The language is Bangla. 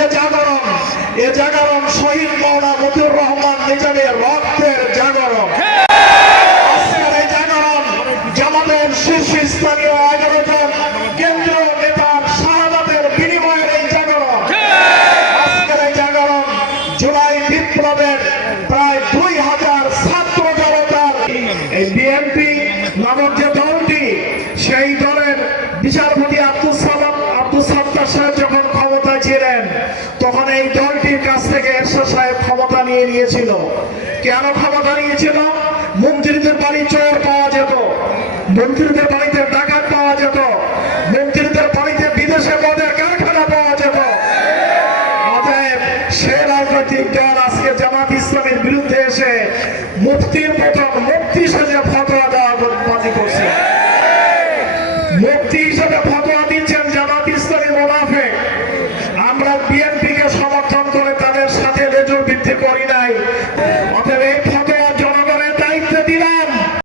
যে জাগরণ, এ জাগরণ শহীদ মওলানা মতিউর রহমান নিজামীর রক্তের জাগরণ। আজকের এই জাগরণ জামাতের শীর্ষস্থানীয় 11 জন কেন্দ্রীয় নেতার শাহাদাতের বিনিময়ের এই জাগরণ। আজকের এই জাগরণ জুলাই বিপ্লবের প্রায় 2000 ছাত্র জনতার এই বিএনপি নামক যে দলটি, সেই দলের বিচারপতি আব্দুল সাত্তার সাহেব যখন ক্ষমতায় ছিলেন, তখন এই দলটির কাছ থেকে এরশাদ সাহেব ক্ষমতা নিয়ে নিয়েছিল। কেন ক্ষমতা নিয়েছিল? মন্ত্রীদের বাড়ি চোর পাওয়া যেত, মন্ত্রীদের বাড়িতে ডাকাত পাওয়া যেত, মন্ত্রীদের বাড়িতে বিদেশে মদের কারখানা পাওয়া যেত। অতএব সে রাজনৈতিক দল আজকে জামাত ইসলামের বিরুদ্ধে এসে মুফতির মতন মুফতি সাজে ফতোয়া দেওয়া বাজি করছে। মুফতি হিসেবে ফতোয়া দিচ্ছেন জামাত ইসলামী মুনাফিক। আমরা বিএনপিকে সমর্থন করে তাদের সাথে লেজুর বৃদ্ধি করি নাই।